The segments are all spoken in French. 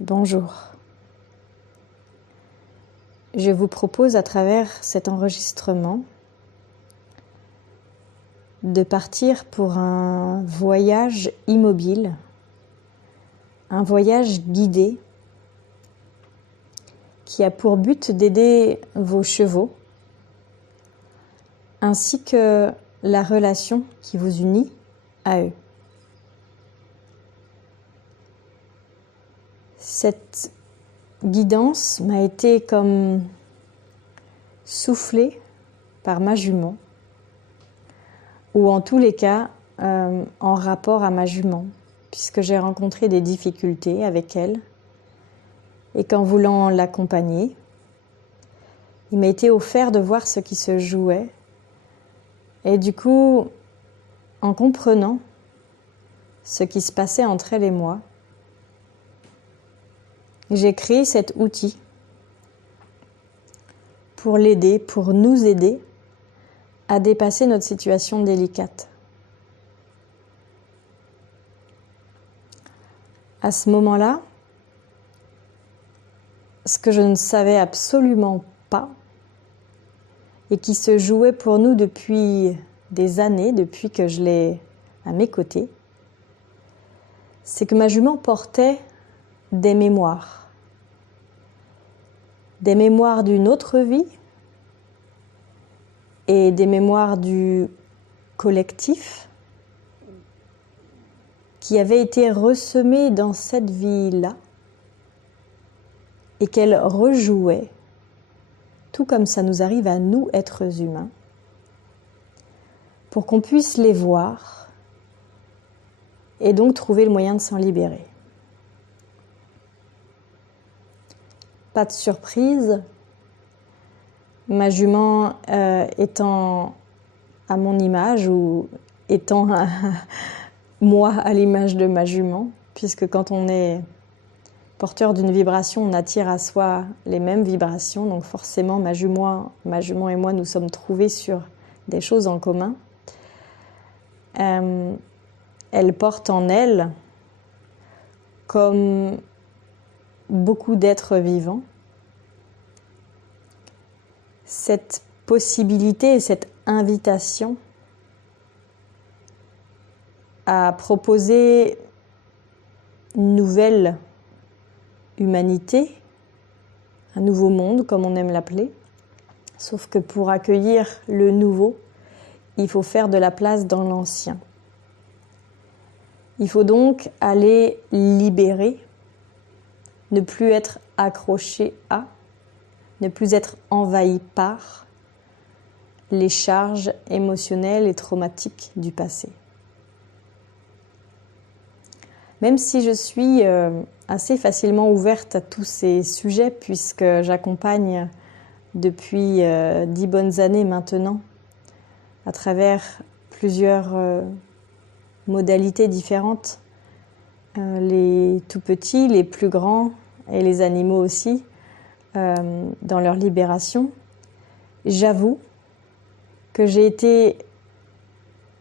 Bonjour. Je vous propose à travers cet enregistrement de partir pour un voyage immobile, un voyage guidé qui a pour but d'aider vos chevaux ainsi que la relation qui vous unit à eux. Cette guidance m'a été comme soufflée par ma jument, ou en tous les cas en rapport à ma jument, puisque j'ai rencontré des difficultés avec elle, et qu'en voulant l'accompagner, il m'a été offert de voir ce qui se jouait, et du coup, en comprenant ce qui se passait entre elle et moi, j'ai créé cet outil pour l'aider, pour nous aider à dépasser notre situation délicate. À ce moment-là, ce que je ne savais absolument pas et qui se jouait pour nous depuis des années, depuis que je l'ai à mes côtés, c'est que ma jument portait des mémoires d'une autre vie et des mémoires du collectif qui avaient été ressemées dans cette vie-là et qu'elle rejouait, tout comme ça nous arrive à nous, êtres humains, pour qu'on puisse les voir et donc trouver le moyen de s'en libérer. Pas de surprise, ma jument étant à mon image ou étant moi à l'image de ma jument, puisque quand on est porteur d'une vibration, on attire à soi les mêmes vibrations, donc forcément ma jument et moi nous sommes trouvés sur des choses en commun. Elle porte en elle, comme beaucoup d'êtres vivants, cette possibilité et cette invitation à proposer une nouvelle humanité, un nouveau monde comme on aime l'appeler, sauf que pour accueillir le nouveau, il faut faire de la place dans l'ancien. Il faut donc aller libérer, ne plus être accroché à, ne plus être envahi par les charges émotionnelles et traumatiques du passé. Même si je suis assez facilement ouverte à tous ces sujets, puisque j'accompagne depuis 10 bonnes années maintenant, à travers plusieurs modalités différentes, les tout petits, les plus grands et les animaux aussi, dans leur libération, j'avoue que j'ai été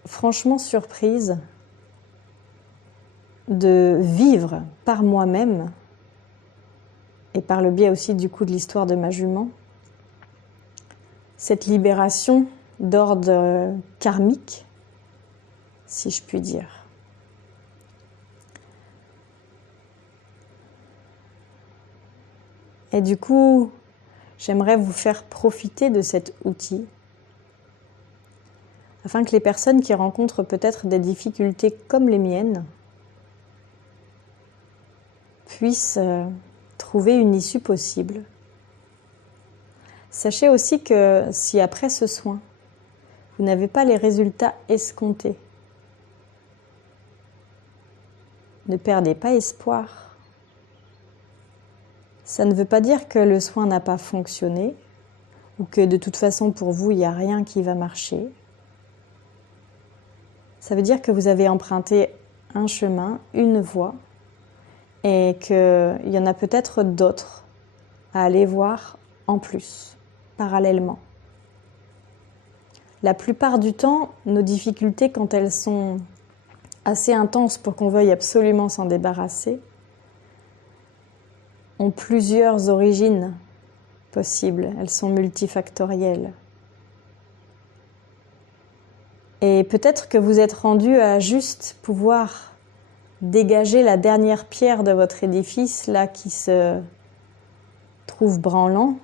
franchement surprise de vivre par moi-même et par le biais aussi du coup de l'histoire de ma jument cette libération d'ordre karmique, si je puis dire. Et du coup, j'aimerais vous faire profiter de cet outil afin que les personnes qui rencontrent peut-être des difficultés comme les miennes puissent trouver une issue possible. Sachez aussi que si après ce soin, vous n'avez pas les résultats escomptés, ne perdez pas espoir. Ça ne veut pas dire que le soin n'a pas fonctionné ou que de toute façon pour vous il n'y a rien qui va marcher. Ça veut dire que vous avez emprunté un chemin, une voie, et qu'il y en a peut-être d'autres à aller voir en plus, parallèlement. La plupart du temps, nos difficultés, quand elles sont assez intenses pour qu'on veuille absolument s'en débarrasser, ont plusieurs origines possibles, elles sont multifactorielles. Et peut-être que vous êtes rendu à juste pouvoir dégager la dernière pierre de votre édifice, là qui se trouve branlant,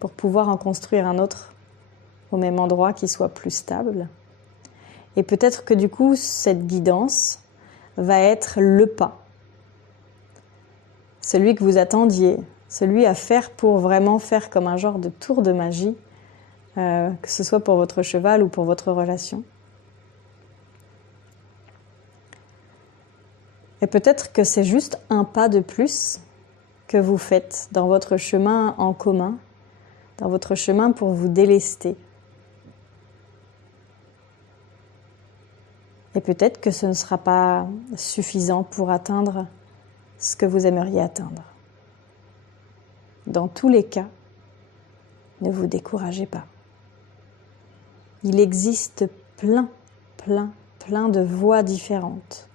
pour pouvoir en construire un autre au même endroit qui soit plus stable. Et peut-être que du coup, cette guidance va être le pas, celui que vous attendiez, celui à faire pour vraiment faire comme un genre de tour de magie, que ce soit pour votre cheval ou pour votre relation. Et peut-être que c'est juste un pas de plus que vous faites dans votre chemin en commun, dans votre chemin pour vous délester. Et peut-être que ce ne sera pas suffisant pour atteindre ce que vous aimeriez atteindre. Dans tous les cas, ne vous découragez pas. Il existe plein de voies différentes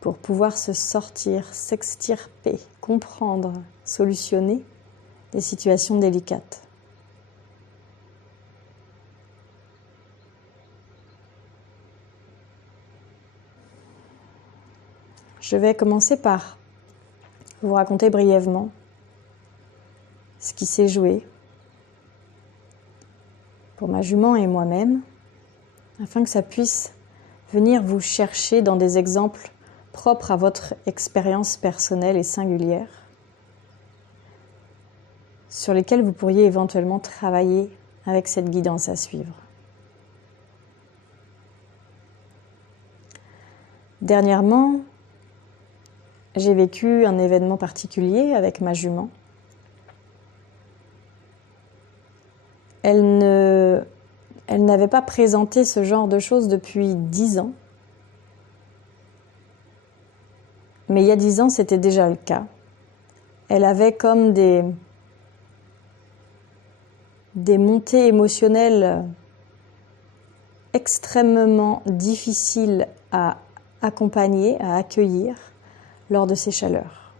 pour pouvoir se sortir, s'extirper, comprendre, solutionner des situations délicates. Je vais commencer par vous raconter brièvement ce qui s'est joué pour ma jument et moi-même, afin que ça puisse venir vous chercher dans des exemples propres à votre expérience personnelle et singulière, sur lesquels vous pourriez éventuellement travailler avec cette guidance à suivre. Dernièrement, j'ai vécu un événement particulier avec ma jument. Elle n'avait pas présenté ce genre de choses depuis 10 ans. Mais il y a 10 ans, c'était déjà le cas. Elle avait comme des montées émotionnelles extrêmement difficiles à accompagner, à accueillir lors de ces chaleurs.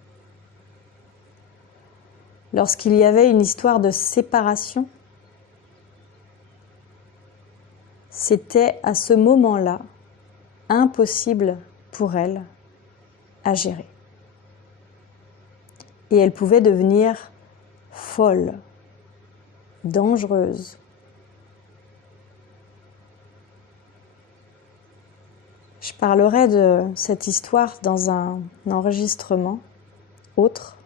Lorsqu'il y avait une histoire de séparation, c'était à ce moment-là impossible pour elle à gérer. Et elle pouvait devenir folle, dangereuse. Je parlerai de cette histoire dans un enregistrement autre,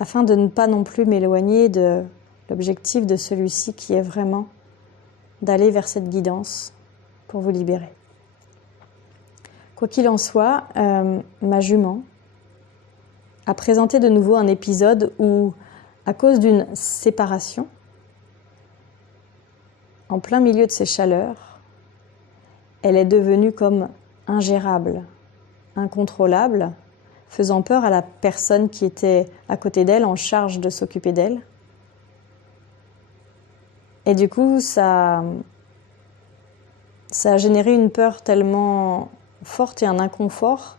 afin de ne pas non plus m'éloigner de l'objectif de celui-ci qui est vraiment d'aller vers cette guidance pour vous libérer. Quoi qu'il en soit, ma jument a présenté de nouveau un épisode où, à cause d'une séparation, en plein milieu de ces chaleurs, elle est devenue comme ingérable, incontrôlable, faisant peur à la personne qui était à côté d'elle, en charge de s'occuper d'elle. Et du coup, ça a généré une peur tellement forte et un inconfort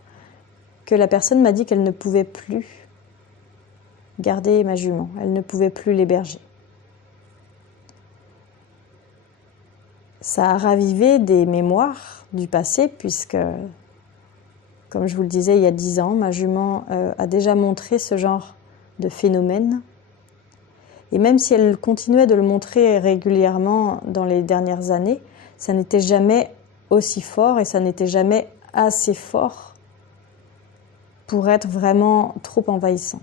que la personne m'a dit qu'elle ne pouvait plus garder ma jument, elle ne pouvait plus l'héberger. Ça a ravivé des mémoires du passé puisque, comme je vous le disais il y a 10 ans, ma jument a déjà montré ce genre de phénomène. Et même si elle continuait de le montrer régulièrement dans les dernières années, ça n'était jamais aussi fort et ça n'était jamais assez fort pour être vraiment trop envahissant.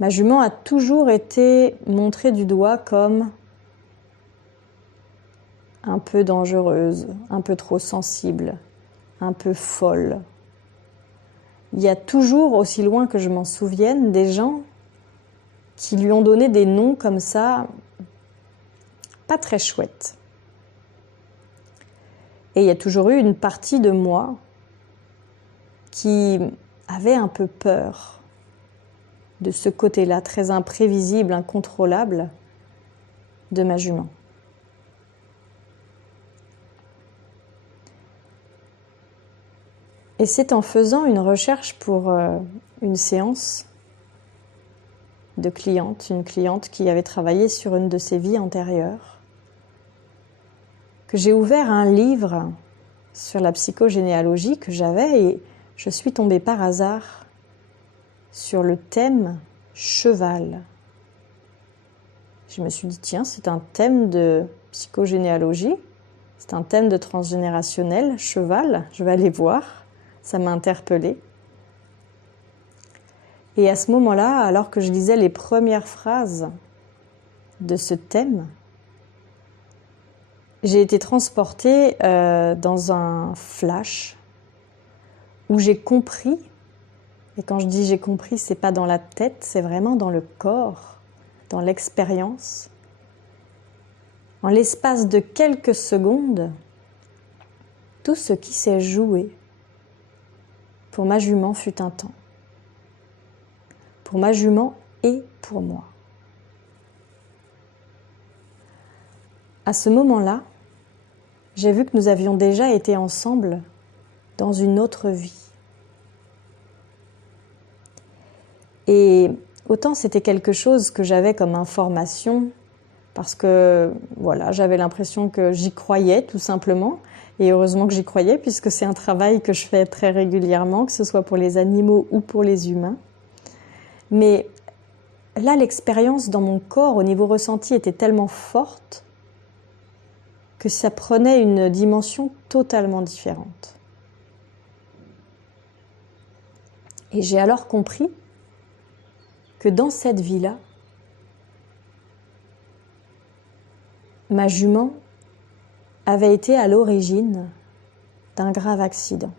Ma jument a toujours été montrée du doigt comme un peu dangereuse, un peu trop sensible, un peu folle. Il y a toujours, aussi loin que je m'en souvienne, des gens qui lui ont donné des noms comme ça, pas très chouettes. Et il y a toujours eu une partie de moi qui avait un peu peur de ce côté-là, très imprévisible, incontrôlable, de ma jument. Et c'est en faisant une recherche pour une séance de cliente, une cliente qui avait travaillé sur une de ses vies antérieures, que j'ai ouvert un livre sur la psychogénéalogie que j'avais et je suis tombée par hasard sur le thème cheval. Je me suis dit, tiens, c'est un thème de psychogénéalogie, c'est un thème de transgénérationnel, cheval, je vais aller voir, ça m'a interpellée. Et à ce moment-là, alors que je lisais les premières phrases de ce thème, j'ai été transportée dans un flash où j'ai compris, et quand je dis j'ai compris, c'est pas dans la tête, c'est vraiment dans le corps, dans l'expérience. En l'espace de quelques secondes, tout ce qui s'est joué pour ma jument fut un temps. Pour ma jument et pour moi. À ce moment-là, j'ai vu que nous avions déjà été ensemble dans une autre vie. Et autant c'était quelque chose que j'avais comme information, parce que voilà, j'avais l'impression que j'y croyais tout simplement, et heureusement que j'y croyais, puisque c'est un travail que je fais très régulièrement, que ce soit pour les animaux ou pour les humains. Mais là, l'expérience dans mon corps, au niveau ressenti, était tellement forte que ça prenait une dimension totalement différente. Et j'ai alors compris que dans cette vie-là, ma jument avait été à l'origine d'un grave accident.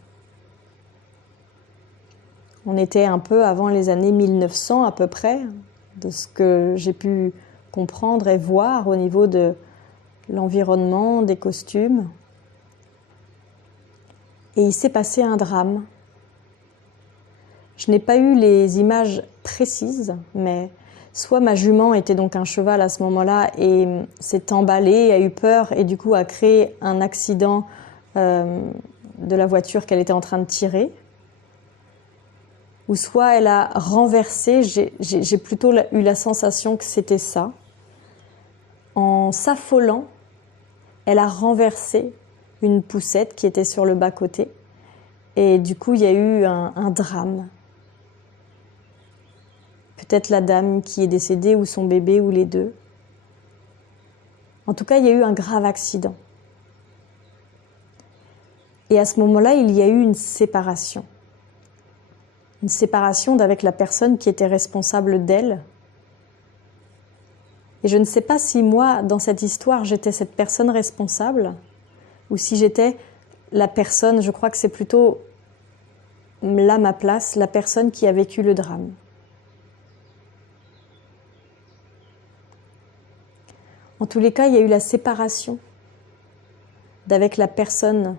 On était un peu avant les années 1900 à peu près, de ce que j'ai pu comprendre et voir au niveau de l'environnement, des costumes. Et il s'est passé un drame. Je n'ai pas eu les images précises, mais soit ma jument était donc un cheval à ce moment-là et s'est emballée, a eu peur et du coup a créé un accident de la voiture qu'elle était en train de tirer, ou soit elle a renversé, j'ai plutôt eu la sensation que c'était ça. En s'affolant, elle a renversé une poussette qui était sur le bas-côté et du coup il y a eu un drame. Peut-être la dame qui est décédée ou son bébé ou les deux. En tout cas, il y a eu un grave accident. Et à ce moment-là, il y a eu une séparation. Une séparation d'avec la personne qui était responsable d'elle. Et je ne sais pas si moi, dans cette histoire, j'étais cette personne responsable ou si j'étais la personne, je crois que c'est plutôt là ma place, la personne qui a vécu le drame. En tous les cas, il y a eu la séparation d'avec la personne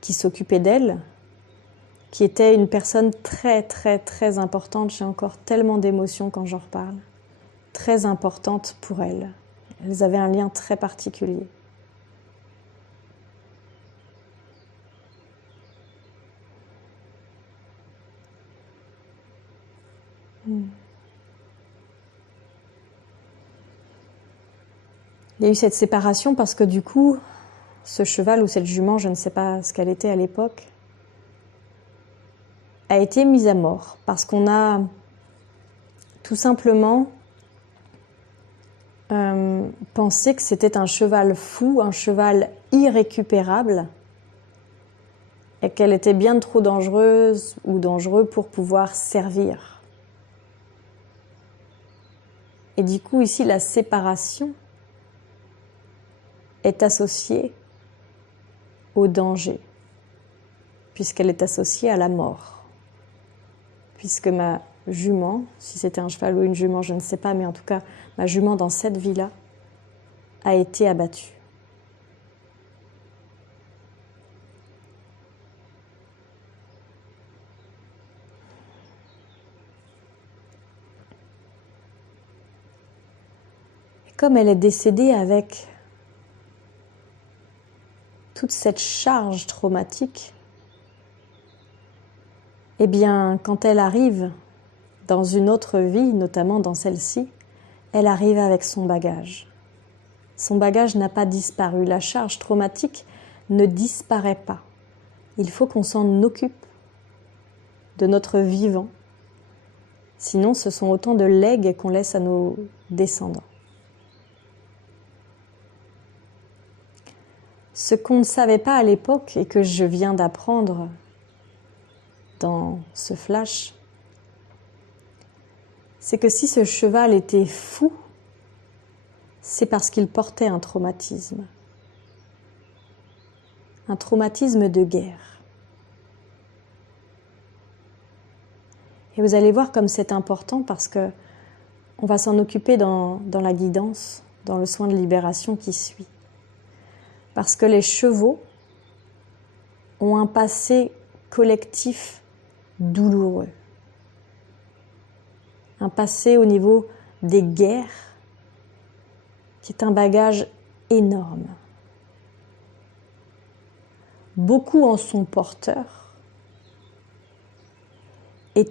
qui s'occupait d'elle, qui était une personne très très très importante. J'ai encore tellement d'émotions quand j'en reparle. Très importante pour elle. Elles avaient un lien très particulier. Il y a eu cette séparation parce que du coup, ce cheval ou cette jument, je ne sais pas ce qu'elle était à l'époque, a été mise à mort parce qu'on a tout simplement pensé que c'était un cheval fou, un cheval irrécupérable et qu'elle était bien trop dangereuse ou dangereux pour pouvoir servir. Et du coup, ici, la séparation est associée au danger, puisqu'elle est associée à la mort. Puisque ma jument, si c'était un cheval ou une jument, je ne sais pas, mais en tout cas, ma jument dans cette vie-là a été abattue. Et comme elle est décédée avec toute cette charge traumatique, eh bien, quand elle arrive dans une autre vie, notamment dans celle-ci, elle arrive avec son bagage. Son bagage n'a pas disparu. La charge traumatique ne disparaît pas. Il faut qu'on s'en occupe de notre vivant. Sinon, ce sont autant de legs qu'on laisse à nos descendants. Ce qu'on ne savait pas à l'époque et que je viens d'apprendre dans ce flash, c'est que si ce cheval était fou, c'est parce qu'il portait un traumatisme de guerre. Et vous allez voir comme c'est important parce que on va s'en occuper dans la guidance, dans le soin de libération qui suit. Parce que les chevaux ont un passé collectif douloureux. Un passé au niveau des guerres qui est un bagage énorme. Beaucoup en sont porteurs. Et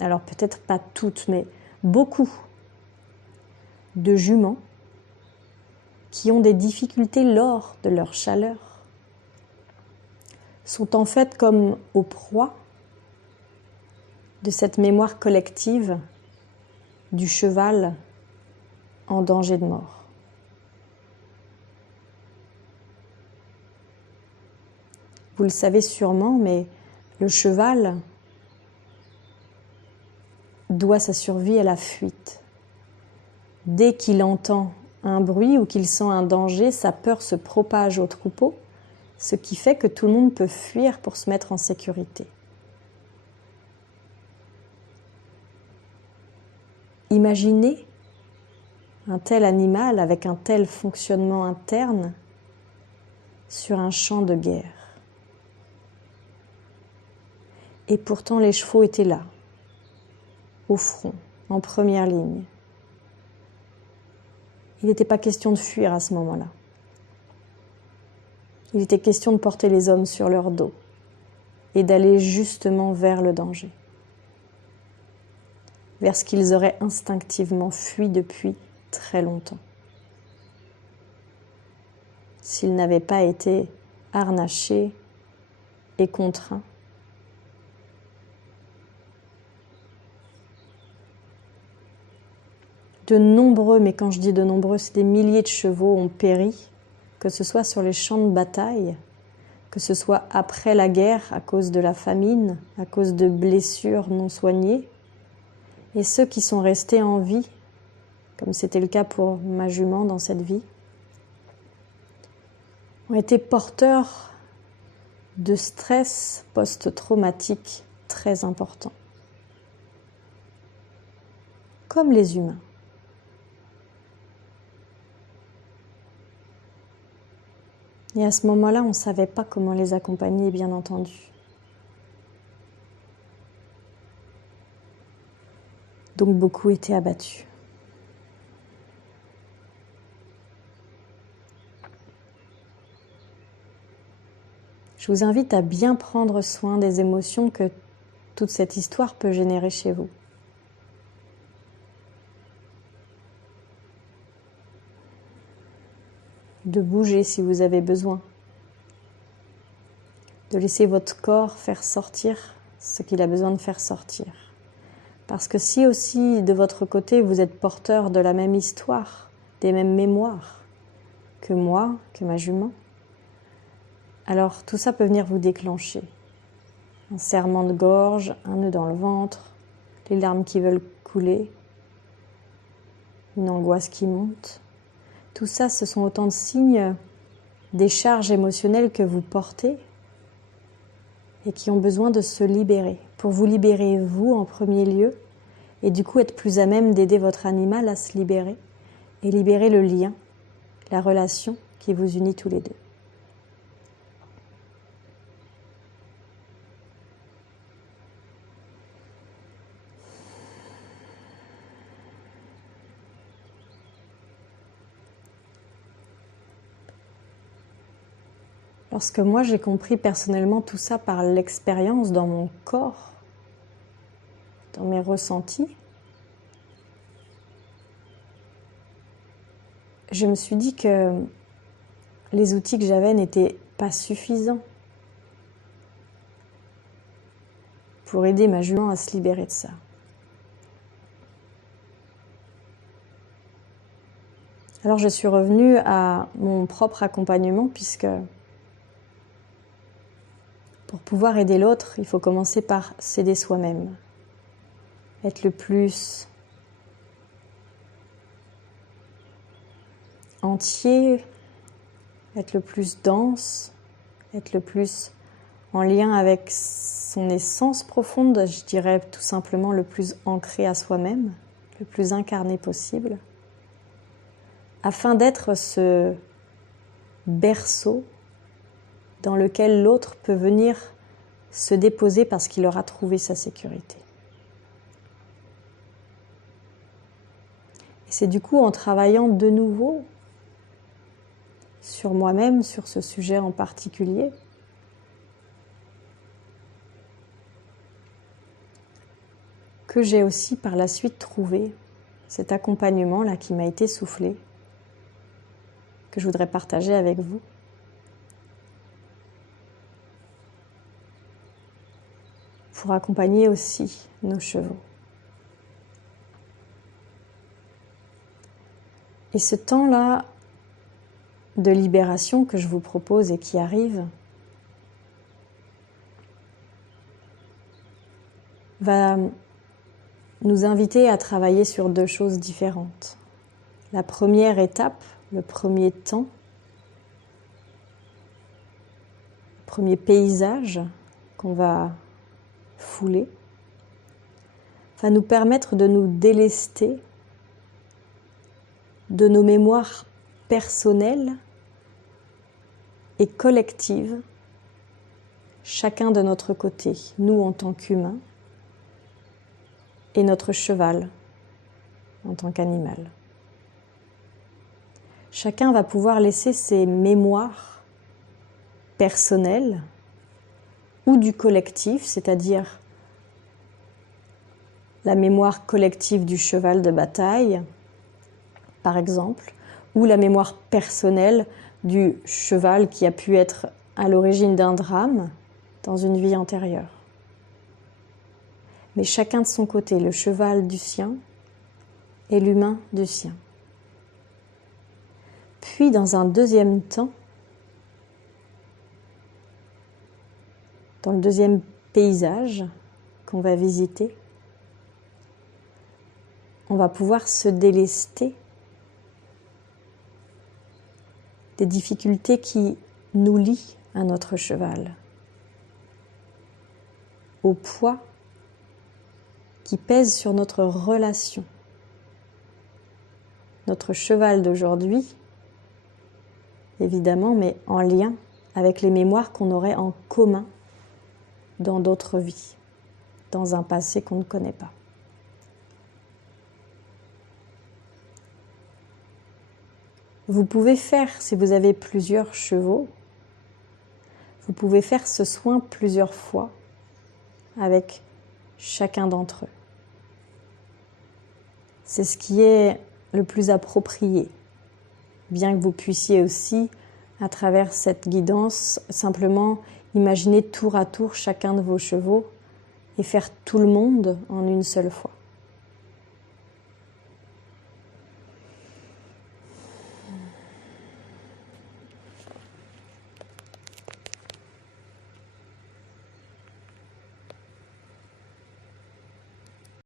alors peut-être pas toutes, mais beaucoup de juments qui ont des difficultés lors de leur chaleur sont en fait comme aux proies de cette mémoire collective du cheval en danger de mort. Vous le savez sûrement, mais le cheval doit sa survie à la fuite. Dès qu'il entend un bruit ou qu'il sent un danger, sa peur se propage au troupeau, ce qui fait que tout le monde peut fuir pour se mettre en sécurité. Imaginez un tel animal avec un tel fonctionnement interne sur un champ de guerre. Et pourtant les chevaux étaient là, au front, en première ligne. Il n'était pas question de fuir à ce moment-là. Il était question de porter les hommes sur leur dos et d'aller justement vers le danger, vers ce qu'ils auraient instinctivement fui depuis très longtemps, s'ils n'avaient pas été harnachés et contraints. De nombreux, mais quand je dis de nombreux, c'est des milliers de chevaux ont péri, que ce soit sur les champs de bataille, que ce soit après la guerre à cause de la famine, à cause de blessures non soignées, et ceux qui sont restés en vie, comme c'était le cas pour ma jument dans cette vie, ont été porteurs de stress post-traumatique très important, comme les humains. Et à ce moment-là, on ne savait pas comment les accompagner, bien entendu. Donc beaucoup étaient abattus. Je vous invite à bien prendre soin des émotions que toute cette histoire peut générer chez vous. De bouger si vous avez besoin, de laisser votre corps faire sortir ce qu'il a besoin de faire sortir. Parce que si aussi de votre côté vous êtes porteur de la même histoire, des mêmes mémoires que moi, que ma jument, alors tout ça peut venir vous déclencher. Un serrement de gorge, un nœud dans le ventre, les larmes qui veulent couler, une angoisse qui monte. Tout ça, ce sont autant de signes des charges émotionnelles que vous portez et qui ont besoin de se libérer. Pour vous libérer, vous, en premier lieu, et du coup être plus à même d'aider votre animal à se libérer et libérer le lien, la relation qui vous unit tous les deux. Lorsque moi j'ai compris personnellement tout ça par l'expérience dans mon corps, dans mes ressentis, je me suis dit que les outils que j'avais n'étaient pas suffisants pour aider ma jument à se libérer de ça. Alors je suis revenue à mon propre accompagnement, puisque pour pouvoir aider l'autre, il faut commencer par s'aider soi-même. Être le plus entier, être le plus dense, être le plus en lien avec son essence profonde, je dirais tout simplement le plus ancré à soi-même, le plus incarné possible, afin d'être ce berceau dans lequel l'autre peut venir se déposer parce qu'il aura trouvé sa sécurité. Et c'est du coup en travaillant de nouveau sur moi-même, sur ce sujet en particulier, que j'ai aussi par la suite trouvé cet accompagnement-là qui m'a été soufflé, que je voudrais partager avec vous. Pour accompagner aussi nos chevaux. Et ce temps-là de libération que je vous propose et qui arrive va nous inviter à travailler sur deux choses différentes. La première étape, le premier temps, le premier paysage qu'on va fouler, va nous permettre de nous délester de nos mémoires personnelles et collectives, chacun de notre côté, nous en tant qu'humains, et notre cheval en tant qu'animal. Chacun va pouvoir laisser ses mémoires personnelles ou du collectif, c'est-à-dire la mémoire collective du cheval de bataille, par exemple, ou la mémoire personnelle du cheval qui a pu être à l'origine d'un drame dans une vie antérieure. Mais chacun de son côté, le cheval du sien et l'humain du sien. Puis, dans un deuxième temps, dans le deuxième paysage qu'on va visiter, on va pouvoir se délester des difficultés qui nous lient à notre cheval, au poids qui pèse sur notre relation. Notre cheval d'aujourd'hui, évidemment, mais en lien avec les mémoires qu'on aurait en commun dans d'autres vies, dans un passé qu'on ne connaît pas. Vous pouvez faire, si vous avez plusieurs chevaux, vous pouvez faire ce soin plusieurs fois avec chacun d'entre eux. C'est ce qui est le plus approprié, bien que vous puissiez aussi, à travers cette guidance, simplement imaginer tour à tour chacun de vos chevaux et faire tout le monde en une seule fois.